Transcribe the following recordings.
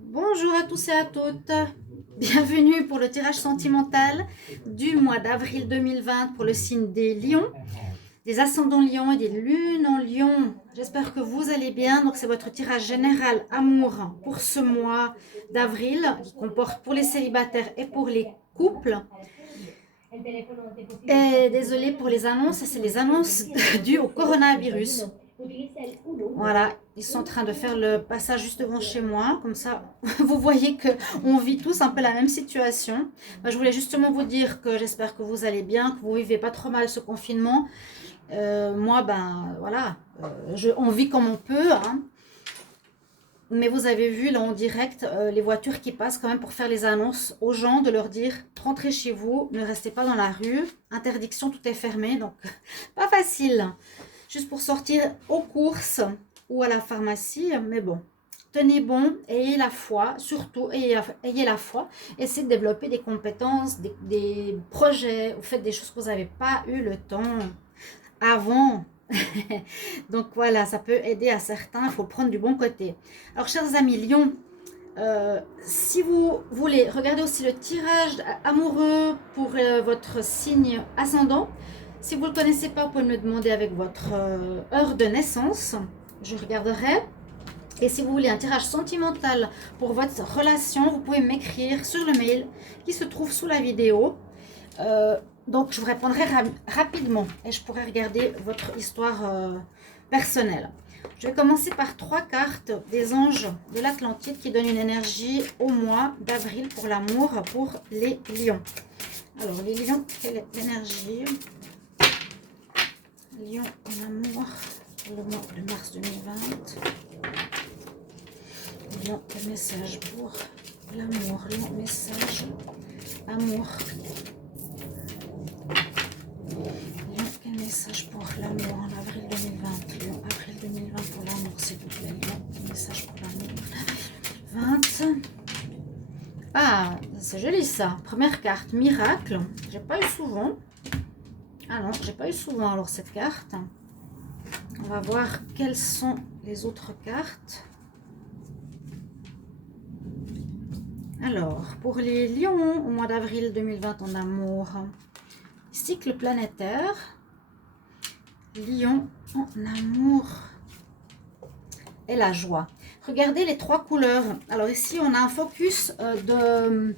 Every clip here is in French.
Bonjour à tous et à toutes, bienvenue pour le tirage sentimental du mois d'avril 2020 pour le signe des lions, des ascendants lions et des lunes en lion. J'espère que vous allez bien. Donc c'est votre tirage général amour pour ce mois d'avril qui comporte pour les célibataires et pour les couples. Et désolé pour les annonces, c'est les annonces dues au coronavirus. Voilà, ils sont en train de faire le passage juste devant chez moi, comme ça vous voyez qu'on vit tous un peu la même situation. Je voulais justement vous dire que j'espère que vous allez bien, que vous vivez pas trop mal ce confinement. Moi, voilà, on vit comme on peut, hein. Mais vous avez vu là en direct les voitures qui passent quand même pour faire les annonces aux gens, de leur dire rentrez chez vous, ne restez pas dans la rue, interdiction, tout est fermé, donc pas facile. Juste pour sortir aux courses ou à la pharmacie, mais bon, tenez bon, ayez la foi, surtout ayez la foi, essayez de développer des compétences, des projets, vous faites des choses que vous n'avez pas eu le temps avant. Donc voilà, ça peut aider à certains, il faut prendre du bon côté. Alors chers amis Lion, si vous voulez regarder aussi le tirage amoureux pour votre signe ascendant, si vous ne le connaissez pas, vous pouvez me le demander avec votre heure de naissance, je regarderai. Et si vous voulez un tirage sentimental pour votre relation, vous pouvez m'écrire sur le mail qui se trouve sous la vidéo. Donc je vous répondrai rapidement et je pourrai regarder votre histoire personnelle. Je vais commencer par 3 cartes des anges de l'Atlantide qui donnent une énergie au mois d'avril pour l'amour pour les lions. Alors les lions, quelle est l'énergie? Lion en amour pour le mois de mars 2020. Lion, quel message pour l'amour? Lion, message amour. Lion, quel message pour l'amour en avril 2020? Lion, avril 2020 pour l'amour, s'il vous plaît. Lion, quel message pour l'amour? 20. Ah, c'est joli ça. Première carte, miracle. J'ai pas eu souvent. Ah non, j'ai pas eu souvent alors cette carte. On va voir quelles sont les autres cartes. Alors, pour les lions, au mois d'avril 2020 en amour, cycle planétaire, lion en amour et la joie. Regardez les 3 couleurs. Alors ici, on a un focus de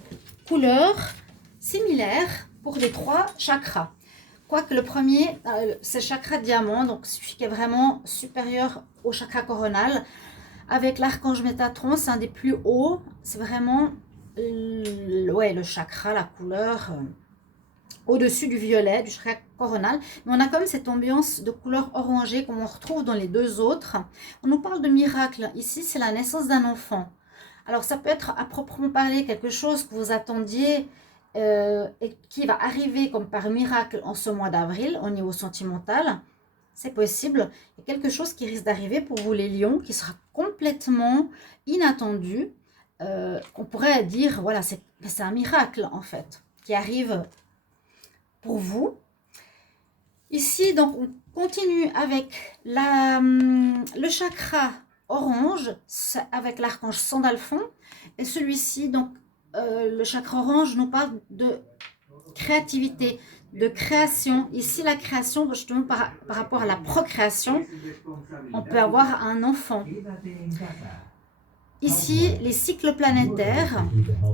couleurs similaires pour les 3 chakras. Quoique le premier, c'est le chakra diamant, donc celui qui est vraiment supérieur au chakra coronal. Avec l'archange Métatron, c'est un des plus hauts. C'est vraiment le chakra, la couleur au-dessus du violet, du chakra coronal. Mais on a comme cette ambiance de couleur orangée comme on retrouve dans les 2 autres. On nous parle de miracle. Ici, c'est la naissance d'un enfant. Alors, ça peut être à proprement parler quelque chose que vous attendiez et qui va arriver comme par miracle en ce mois d'avril au niveau sentimental. C'est possible. Il y a quelque chose qui risque d'arriver pour vous les lions qui sera complètement inattendu. On pourrait dire, voilà, c'est un miracle en fait qui arrive pour vous. Ici, donc, on continue avec le chakra orange avec l'archange Sandalphon. Et celui-ci, donc, le chakra orange nous parle de créativité, de création. Ici, la création, justement, par rapport à la procréation, on peut avoir un enfant. Ici, les cycles planétaires,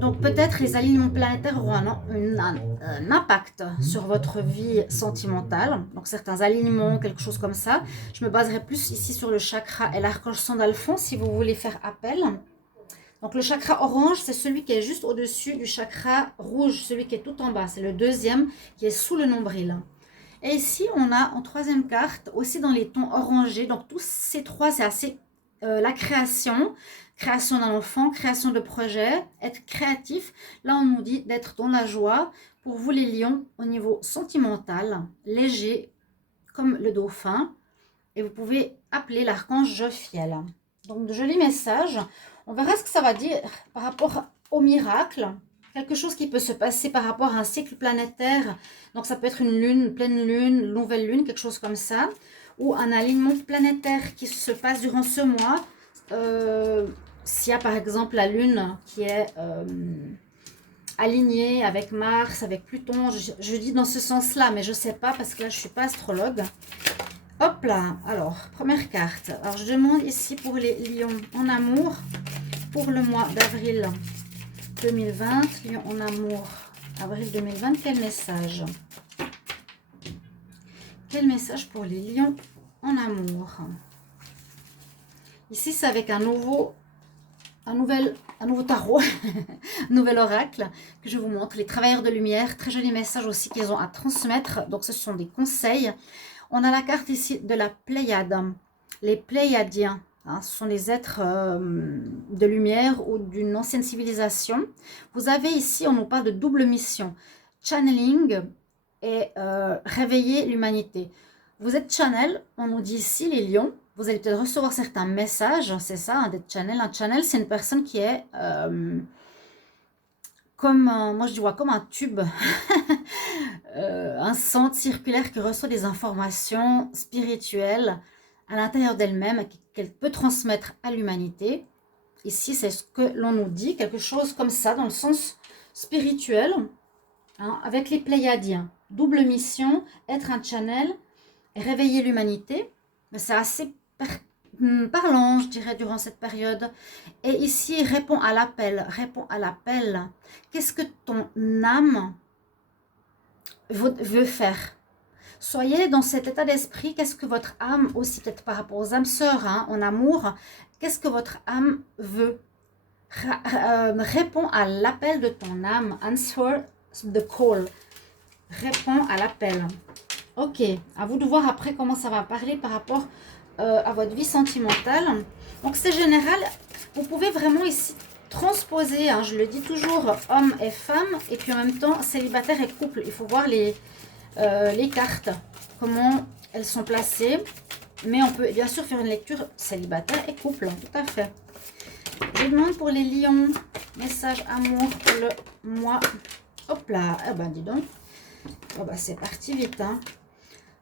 donc peut-être les alignements planétaires auront un impact sur votre vie sentimentale. Donc certains alignements, quelque chose comme ça. Je me baserai plus ici sur le chakra et l'archange Sandalphon si vous voulez faire appel. Donc le chakra orange, c'est celui qui est juste au-dessus du chakra rouge, celui qui est tout en bas. C'est le deuxième qui est sous le nombril. Et ici, on a en 3e carte, aussi dans les tons orangés. Donc tous ces 3, c'est assez la création d'un enfant, création de projet, être créatif. Là, on nous dit d'être dans la joie. Pour vous, les lions, au niveau sentimental, léger, comme le dauphin. Et vous pouvez appeler l'archange Jophiel. Donc, de jolis messages. On verra ce que ça va dire par rapport au miracle. Quelque chose qui peut se passer par rapport à un cycle planétaire. Donc, ça peut être une lune, une pleine lune, une nouvelle lune, quelque chose comme ça. Ou un alignement planétaire qui se passe durant ce mois. s'il y a par exemple la Lune qui est alignée avec Mars, avec Pluton, je dis dans ce sens-là, mais je ne sais pas parce que là, je ne suis pas astrologue. Hop là, alors, première carte. Alors, je demande ici pour les lions en amour, pour le mois d'avril 2020, lions en amour, avril 2020, quel message? Quel message pour les lions en amour? Ici, c'est avec un nouveau tarot, un nouvel oracle que je vous montre. Les travailleurs de lumière, très joli message aussi qu'ils ont à transmettre. Donc, ce sont des conseils. On a la carte ici de la Pléiade. Les Pléiadiens, hein, ce sont les êtres de lumière ou d'une ancienne civilisation. Vous avez ici, on nous parle de double mission. Channeling et réveiller l'humanité. Vous êtes channel, on nous dit ici les lions. Vous allez peut-être recevoir certains messages, c'est ça, hein, d'être channel. Un channel, c'est une personne qui est comme, moi je vois comme un tube, un centre circulaire qui reçoit des informations spirituelles à l'intérieur d'elle-même, qu'elle peut transmettre à l'humanité. Ici, c'est ce que l'on nous dit, quelque chose comme ça, dans le sens spirituel, hein, avec les Pléiadiens. Double mission, être un channel, réveiller l'humanité. C'est assez parlant, je dirais, durant cette période. Et ici, réponds à l'appel. Réponds à l'appel. Qu'est-ce que ton âme veut faire? Soyez dans cet état d'esprit. Qu'est-ce que votre âme, aussi peut-être par rapport aux âmes sœurs, hein, en amour, qu'est-ce que votre âme veut? Réponds à l'appel de ton âme. Answer the call. Réponds à l'appel. Ok, à vous de voir après comment ça va parler par rapport à votre vie sentimentale. Donc c'est général, vous pouvez vraiment ici transposer, hein, je le dis toujours, homme et femme, et puis en même temps célibataire et couple. Il faut voir les cartes, comment elles sont placées, mais on peut bien sûr faire une lecture célibataire et couple, tout à fait. Je demande pour les lions, message amour pour le mois. Hop là, ah ben dis donc, oh ben, c'est parti vite, hein.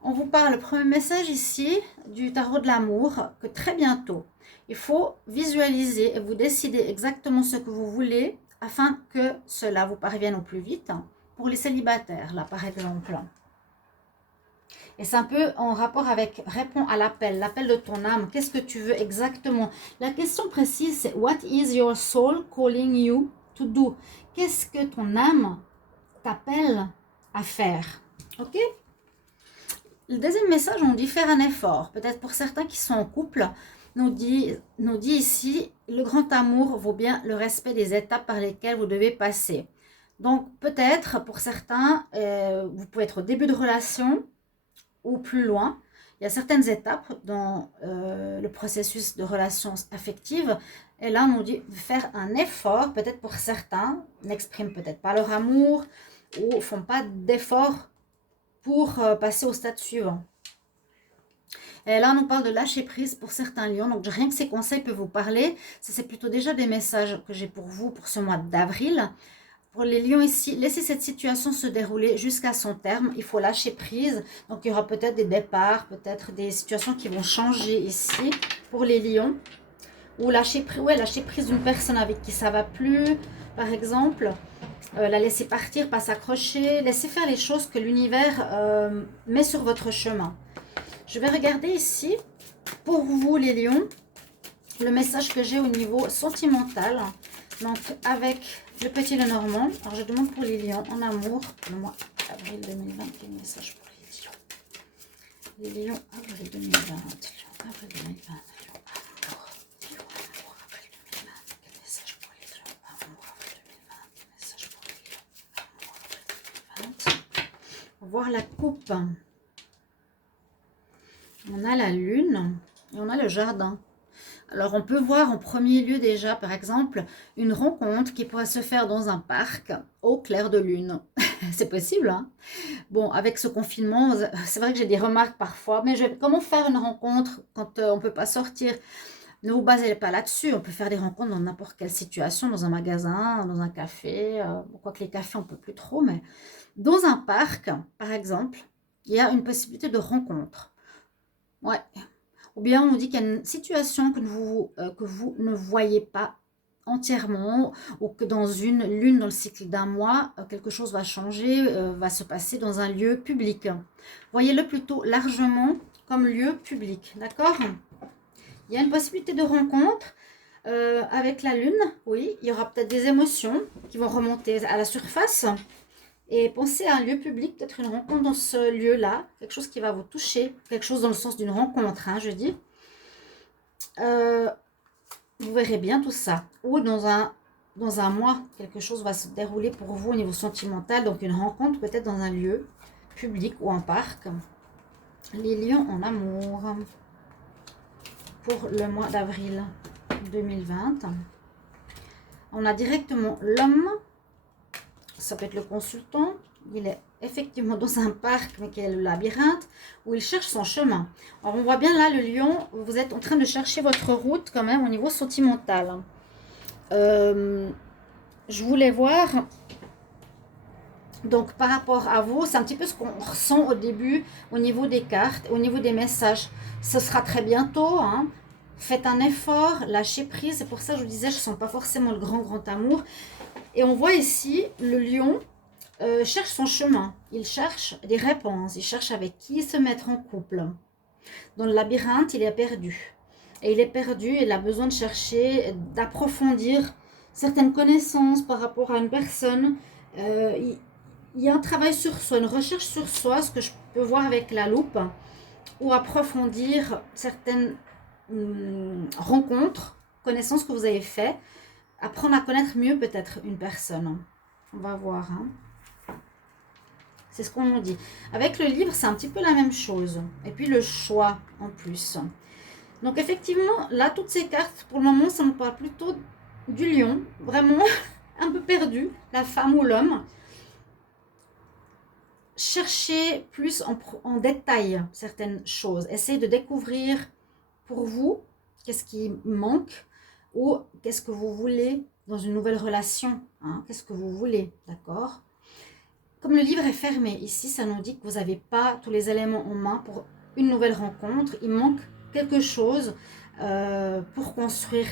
On vous parle, le premier message ici, du tarot de l'amour, que très bientôt, il faut visualiser et vous décider exactement ce que vous voulez afin que cela vous parvienne au plus vite. Pour les célibataires, là, par exemple. Et c'est un peu en rapport avec réponds à l'appel de ton âme. Qu'est-ce que tu veux exactement? La question précise, c'est what is your soul calling you to do? Qu'est-ce que ton âme t'appelle à faire? Ok? Le deuxième message, on dit faire un effort. Peut-être pour certains qui sont en couple, nous dit ici, le grand amour vaut bien le respect des étapes par lesquelles vous devez passer. Donc peut-être pour certains, vous pouvez être au début de relation ou plus loin. Il y a certaines étapes dans le processus de relations affectives. Et là, on nous dit de faire un effort. Peut-être pour certains, n'expriment peut-être pas leur amour ou font pas d'effort pour passer au stade suivant. Et là, on nous parle de lâcher prise pour certains lions. Donc, rien que ces conseils peuvent vous parler. Ça, c'est plutôt déjà des messages que j'ai pour vous pour ce mois d'avril. Pour les lions ici, laissez cette situation se dérouler jusqu'à son terme. Il faut lâcher prise. Donc, il y aura peut-être des départs, peut-être des situations qui vont changer ici pour les lions. Ou lâcher prise d'une personne avec qui ça ne va plus, par exemple. La laisser partir, pas s'accrocher, laisser faire les choses que l'univers met sur votre chemin. Je vais regarder ici, pour vous les lions, le message que j'ai au niveau sentimental. Donc avec le petit Lenormand. Alors je demande pour les lions en amour, le mois avril 2020, quel message pour les lions? Les lions, avril 2020, avril 2020. Voir la coupe. On a la lune et on a le jardin. Alors on peut voir en premier lieu déjà par exemple une rencontre qui pourrait se faire dans un parc au clair de lune. C'est possible, hein? Bon, avec ce confinement, c'est vrai que j'ai des remarques parfois, mais comment faire une rencontre quand on ne peut pas sortir? Ne vous basez pas là-dessus, on peut faire des rencontres dans n'importe quelle situation, dans un magasin, dans un café, quoique les cafés on ne peut plus trop, mais dans un parc, par exemple, il y a une possibilité de rencontre. Ouais. Ou bien on nous dit qu'il y a une situation que vous ne voyez pas entièrement, ou que dans une lune, dans le cycle d'un mois, quelque chose va changer, va se passer dans un lieu public. Voyez-le plutôt largement comme lieu public, d'accord? Il y a une possibilité de rencontre avec la lune, oui, il y aura peut-être des émotions qui vont remonter à la surface. Et pensez à un lieu public, peut-être une rencontre dans ce lieu-là, quelque chose qui va vous toucher, quelque chose dans le sens d'une rencontre, hein, je dis. Vous verrez bien tout ça. Ou dans un mois, quelque chose va se dérouler pour vous au niveau sentimental, donc une rencontre peut-être dans un lieu public ou en parc. Les lions en amour pour le mois d'avril 2020. On a directement l'homme. Ça peut être le consultant, il est effectivement dans un parc, mais qui est le labyrinthe, où il cherche son chemin. Alors on voit bien là, le lion, vous êtes en train de chercher votre route quand même au niveau sentimental. Je voulais voir, donc par rapport à vous, c'est un petit peu ce qu'on ressent au début, au niveau des cartes, au niveau des messages. Ce sera très bientôt, hein. Faites un effort, lâchez prise, c'est pour ça que je vous disais, je ne sens pas forcément le grand amour. Et on voit ici, le lion cherche son chemin. Il cherche des réponses. Il cherche avec qui se mettre en couple. Dans le labyrinthe, il est perdu. Et il est perdu, il a besoin de chercher, d'approfondir certaines connaissances par rapport à une personne. Il y a un travail sur soi, une recherche sur soi, ce que je peux voir avec la loupe, ou approfondir certaines rencontres, connaissances que vous avez faites. Apprendre à connaître mieux peut-être une personne. On va voir. Hein. C'est ce qu'on nous dit. Avec le livre, c'est un petit peu la même chose. Et puis le choix en plus. Donc effectivement, là, toutes ces cartes, pour le moment, ça me parle plutôt du lion. Vraiment un peu perdu, la femme ou l'homme. Cherchez plus en détail certaines choses. Essayez de découvrir pour vous qu'est-ce qui manque. Ou qu'est-ce que vous voulez dans une nouvelle relation, hein? Qu'est-ce que vous voulez, d'accord? Comme le livre est fermé, ici, ça nous dit que vous n'avez pas tous les éléments en main pour une nouvelle rencontre. Il manque quelque chose pour construire,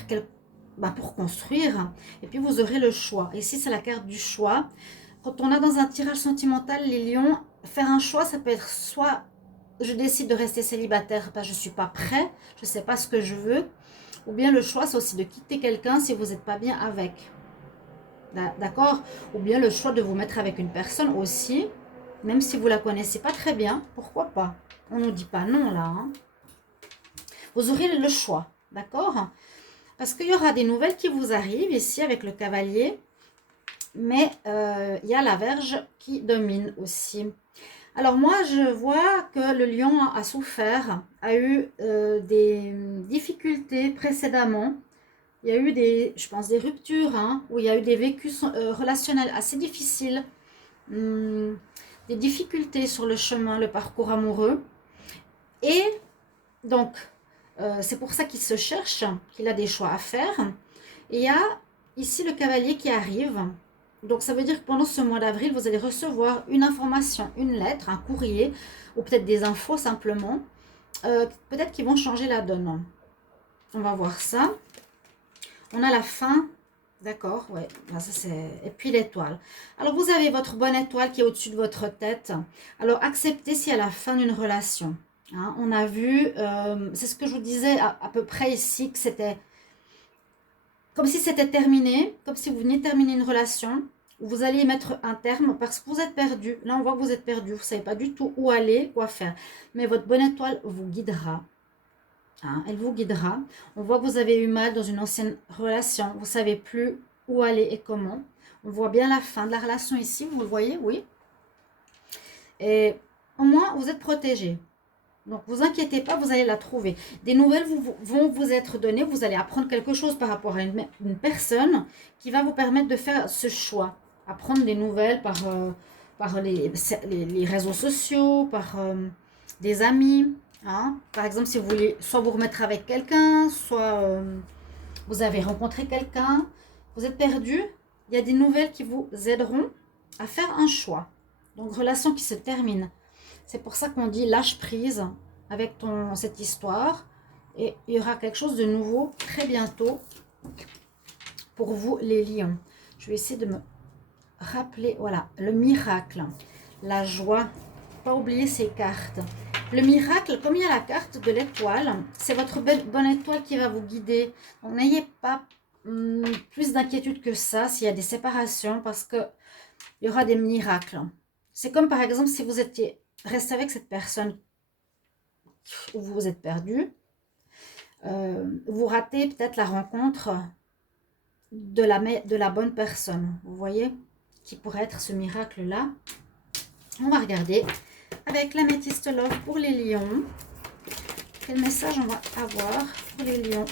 pour construire. Et puis, vous aurez le choix. Ici, c'est la carte du choix. Quand on a dans un tirage sentimental, les lions, faire un choix, ça peut être soit je décide de rester célibataire parce que je ne suis pas prêt, je ne sais pas ce que je veux. Ou bien le choix, c'est aussi de quitter quelqu'un si vous n'êtes pas bien avec. D'accord? Ou bien le choix de vous mettre avec une personne aussi, même si vous ne la connaissez pas très bien, pourquoi pas? On ne nous dit pas non là. Hein. Vous aurez le choix, d'accord? Parce qu'il y aura des nouvelles qui vous arrivent ici avec le cavalier, mais il y a la Vierge qui domine aussi. Alors moi, je vois que le lion a souffert, a eu des difficultés précédemment. Il y a eu je pense, des ruptures, hein, où il y a eu des vécus relationnels assez difficiles, des difficultés sur le chemin, le parcours amoureux. Et donc, c'est pour ça qu'il se cherche, qu'il a des choix à faire. Et il y a ici le cavalier qui arrive. Donc, ça veut dire que pendant ce mois d'avril, vous allez recevoir une information, une lettre, un courrier, ou peut-être des infos simplement, peut-être qui vont changer la donne. On va voir ça. On a la fin, d'accord, ouais, ça c'est... Et puis l'étoile. Alors, vous avez votre bonne étoile qui est au-dessus de votre tête. Alors, acceptez si à la fin d'une relation. Hein, on a vu, c'est ce que je vous disais à peu près ici, que c'était comme si c'était terminé, comme si vous veniez de terminer une relation, où vous allez y mettre un terme parce que vous êtes perdu. Là, on voit que vous êtes perdu, vous ne savez pas du tout où aller, quoi faire. Mais votre bonne étoile vous guidera. Hein, elle vous guidera. On voit que vous avez eu mal dans une ancienne relation, vous ne savez plus où aller et comment. On voit bien la fin de la relation ici, vous le voyez, oui. Et au moins, vous êtes protégé. Donc, vous inquiétez pas, vous allez la trouver. Des nouvelles vont vous être données. Vous allez apprendre quelque chose par rapport à une personne qui va vous permettre de faire ce choix. Apprendre des nouvelles par les réseaux sociaux, par des amis. Hein. Par exemple, si vous voulez soit vous remettre avec quelqu'un, soit vous avez rencontré quelqu'un, vous êtes perdu. Il y a des nouvelles qui vous aideront à faire un choix. Donc, relation qui se termine. C'est pour ça qu'on dit lâche prise avec cette histoire. Et il y aura quelque chose de nouveau très bientôt pour vous, les lions. Je vais essayer de me rappeler, voilà, le miracle, la joie. Pas oublier ces cartes. Le miracle, comme il y a la carte de l'étoile, c'est votre bonne étoile qui va vous guider. Donc n'ayez pas plus d'inquiétude que ça s'il y a des séparations, parce que il y aura des miracles. C'est comme par exemple si vous étiez resté avec cette personne où vous vous êtes perdu, vous ratez peut-être la rencontre de la bonne personne, vous voyez, qui pourrait être ce miracle-là. On va regarder avec l'améthyste love pour les lions. Quel message on va avoir pour les lions?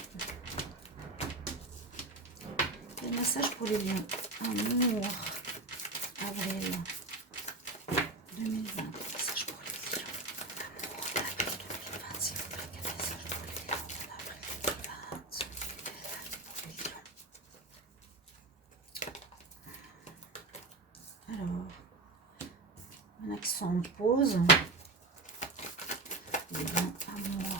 Quel message pour les lions? Amour, avril 2020. Message pour les lions. Amour, avril 2020. S'il vous plaît, quel message pour les lions en avril 2020 pour les lions. Alors, un accent en pause. Les lions, amour.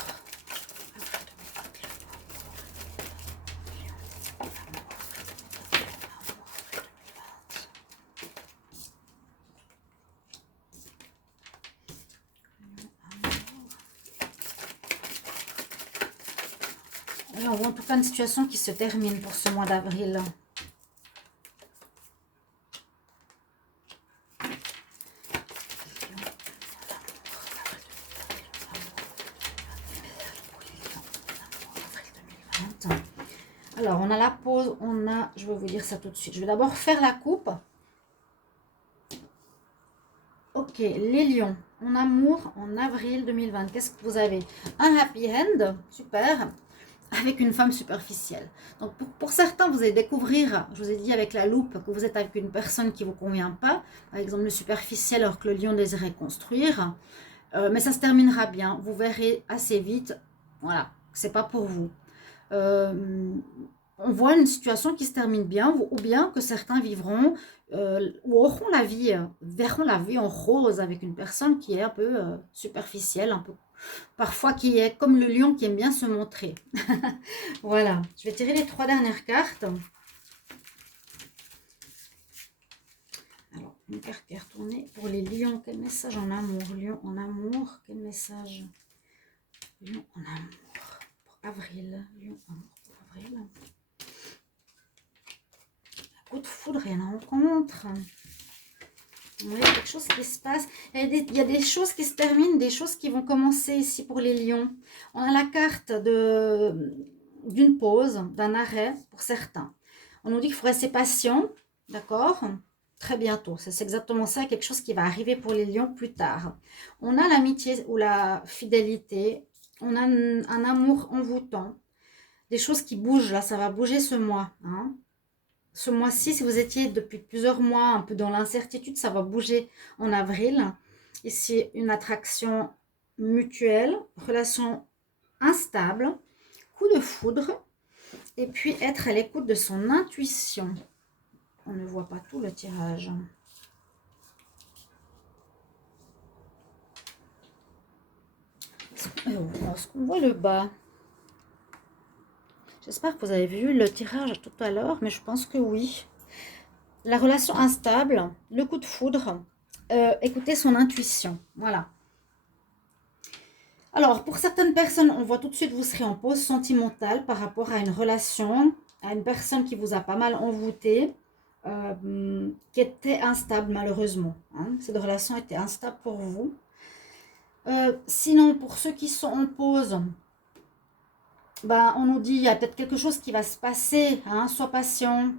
On voit en tout cas une situation qui se termine pour ce mois d'avril. Alors, on a la pause, je vais vous dire ça tout de suite. Je vais d'abord faire la coupe. Ok, les lions, en amour, en avril 2020. Qu'est-ce que vous avez? Un happy end, super, avec une femme superficielle. Donc, pour certains, vous allez découvrir, je vous ai dit avec la loupe, que vous êtes avec une personne qui ne vous convient pas. Par exemple, le superficiel, alors que le lion désirait construire. Mais ça se terminera bien. Vous verrez assez vite, voilà, c'est pas pour vous. On voit une situation qui se termine bien, ou bien que certains vivront ou verront la vie en rose avec une personne qui est un peu superficielle, un peu, parfois qui est comme le lion qui aime bien se montrer. Voilà, je vais tirer les 3 dernières cartes. Alors, une carte qui est retournée pour les lions. Quel message en amour? Lion en amour, quel message? Lion en amour pour avril. Lion en amour pour avril. Un coup de foudre et une rencontre. Il y a quelque chose qui se passe. Il y a des choses qui se terminent, des choses qui vont commencer ici pour les lions. On a la carte d'une pause, d'un arrêt pour certains. On nous dit qu'il faut rester patient, d'accord? Très bientôt. C'est exactement ça, quelque chose qui va arriver pour les lions plus tard. On a l'amitié ou la fidélité. On a un amour envoûtant. Des choses qui bougent, là, ça va bouger ce mois. Hein? Ce mois-ci, si vous étiez depuis plusieurs mois un peu dans l'incertitude, ça va bouger en avril. Ici, une attraction mutuelle, relation instable, coup de foudre, et puis être à l'écoute de son intuition. On ne voit pas tout le tirage. Est-ce qu'on voit le bas? J'espère que vous avez vu le tirage tout à l'heure, mais je pense que oui. La relation instable, le coup de foudre, écoutez son intuition. Voilà. Alors, pour certaines personnes, on voit tout de suite, vous serez en pause sentimentale par rapport à une relation, à une personne qui vous a pas mal envoûté, qui était instable malheureusement. Hein. Cette relation était instable pour vous. Sinon, pour ceux qui sont en pause, ben, on nous dit il y a peut-être quelque chose qui va se passer. Hein, sois patient.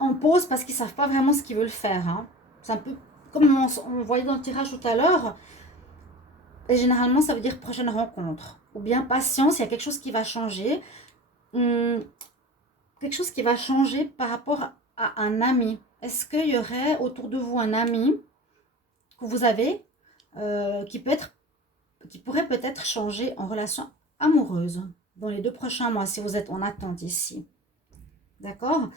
En pause parce qu'ils ne savent pas vraiment ce qu'ils veulent faire. Hein. C'est un peu comme on voyait dans le tirage tout à l'heure. Et généralement, ça veut dire prochaine rencontre. Ou bien patience, il y a quelque chose qui va changer. Quelque chose qui va changer par rapport à un ami. Est-ce qu'il y aurait autour de vous un ami que vous avez qui pourrait peut-être changer en relation amoureuse dans les 2 prochains mois, si vous êtes en attente ici. D'accord?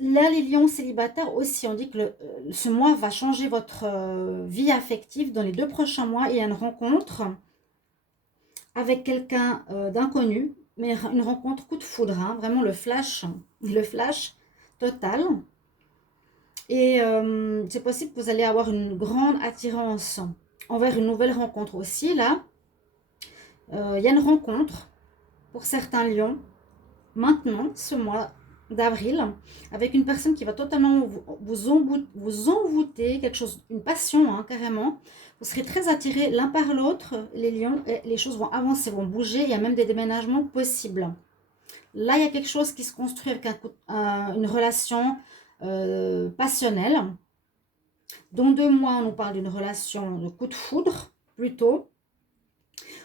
Là, les lions célibataires aussi, on dit que ce mois va changer votre vie affective dans les 2 prochains mois. Il y a une rencontre avec quelqu'un d'inconnu, mais une rencontre coup de foudre, hein, vraiment le flash total. Et c'est possible que vous allez avoir une grande attirance envers une nouvelle rencontre aussi. Là, il y a une rencontre pour certains lions maintenant, ce mois d'avril, avec une personne qui va totalement vous envoûter, quelque chose, une passion, hein, carrément. Vous serez très attirés l'un par l'autre, les lions, et les choses vont avancer, vont bouger. Il y a même des déménagements possibles. Là, il y a quelque chose qui se construit avec une relation passionnelle. Dans 2 mois, on nous parle d'une relation de coup de foudre, plutôt.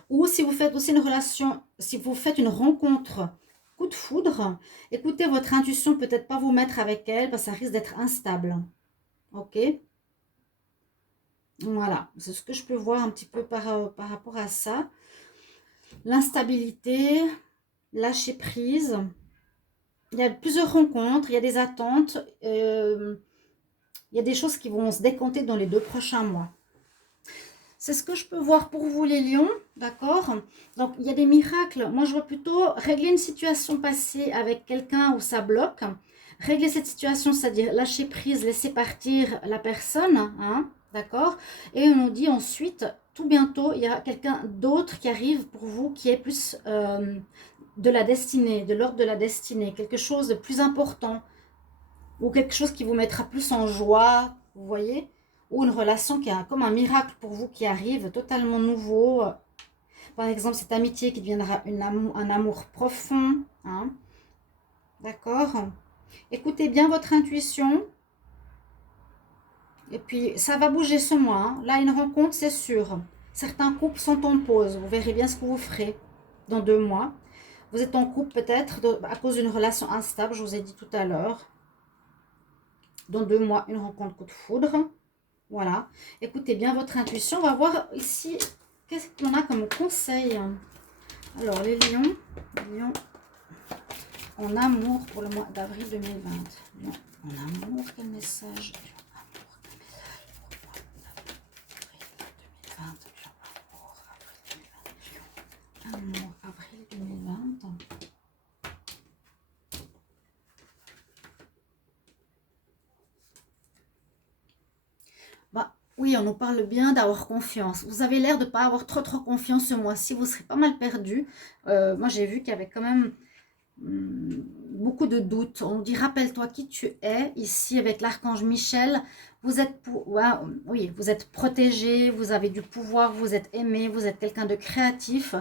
Ou si vous faites aussi une relation, si vous faites une rencontre coup de foudre, écoutez votre intuition, peut-être pas vous mettre avec elle, parce que ça risque d'être instable. Ok? Voilà, c'est ce que je peux voir un petit peu par rapport à ça. L'instabilité, lâcher prise. Il y a plusieurs rencontres, il y a des attentes, il y a des choses qui vont se décompter dans les 2 prochains mois. C'est ce que je peux voir pour vous les lions, d'accord? Donc, il y a des miracles. Moi, je vois plutôt régler une situation passée avec quelqu'un où ça bloque. Régler cette situation, c'est-à-dire lâcher prise, laisser partir la personne, hein, d'accord? Et on nous dit ensuite, tout bientôt, il y a quelqu'un d'autre qui arrive pour vous, qui est plus de la destinée, de l'ordre de la destinée, quelque chose de plus important, ou quelque chose qui vous mettra plus en joie, vous voyez? Ou une relation qui est comme un miracle pour vous qui arrive, totalement nouveau. Par exemple, cette amitié qui deviendra un amour profond. Hein. D'accord? Écoutez bien votre intuition. Et puis, ça va bouger ce mois. Hein. Là, une rencontre, c'est sûr. Certains couples sont en pause. Vous verrez bien ce que vous ferez dans 2 mois. Vous êtes en couple peut-être à cause d'une relation instable, je vous ai dit tout à l'heure. Dans 2 mois, une rencontre coup de foudre. Voilà. Écoutez bien votre intuition. On va voir ici, qu'est-ce qu'on a comme conseil. Alors, les lions en amour pour le mois d'avril 2020. Non, en amour, quel message? Amour, avril 2020. Bah, oui, on nous parle bien d'avoir confiance. Vous avez l'air de ne pas avoir trop confiance ce mois-ci. Vous serez pas mal perdu. Moi, j'ai vu qu'il y avait quand même beaucoup de doutes. On dit, rappelle-toi qui tu es. Ici, avec l'archange Michel, vous êtes, oui, vous êtes protégé, vous avez du pouvoir, vous êtes aimé, vous êtes quelqu'un de créatif.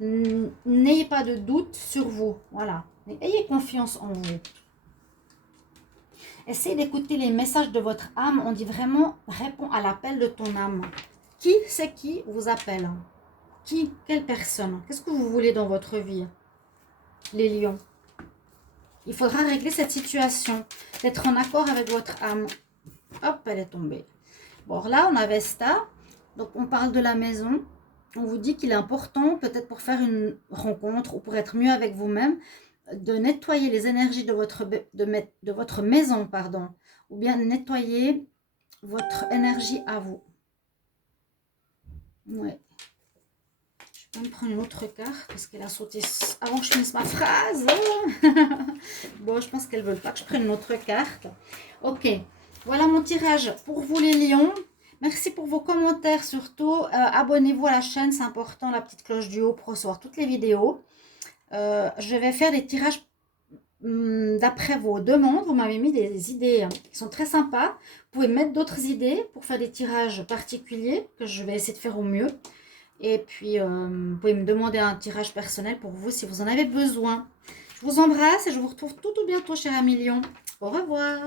N'ayez pas de doute sur vous. Voilà. Mais ayez confiance en vous. Essayez d'écouter les messages de votre âme. On dit vraiment, réponds à l'appel de ton âme. Qui c'est qui vous appelle? Qui? Quelle personne? Qu'est-ce que vous voulez dans votre vie? Les lions. Il faudra régler cette situation. D'être en accord avec votre âme. Hop, elle est tombée. Bon, là, on a Vesta. Donc, on parle de la maison. On vous dit qu'il est important, peut-être pour faire une rencontre ou pour être mieux avec vous-même, de nettoyer les énergies de votre maison, pardon, ou bien nettoyer votre énergie à vous. Ouais. Je vais me prendre une autre carte parce qu'elle a sauté avant que je finisse ma phrase. Bon, je pense qu'elle ne veut pas que je prenne une autre carte. Ok, voilà mon tirage pour vous les lions. Merci pour vos commentaires surtout. Abonnez-vous à la chaîne, c'est important, la petite cloche du haut pour recevoir toutes les vidéos. Je vais faire des tirages d'après vos demandes. Vous m'avez mis des idées qui sont très sympas. Vous pouvez mettre d'autres idées pour faire des tirages particuliers que je vais essayer de faire au mieux. Et puis, vous pouvez me demander un tirage personnel pour vous si vous en avez besoin. Je vous embrasse et je vous retrouve tout bientôt, chers amis lions. Au revoir.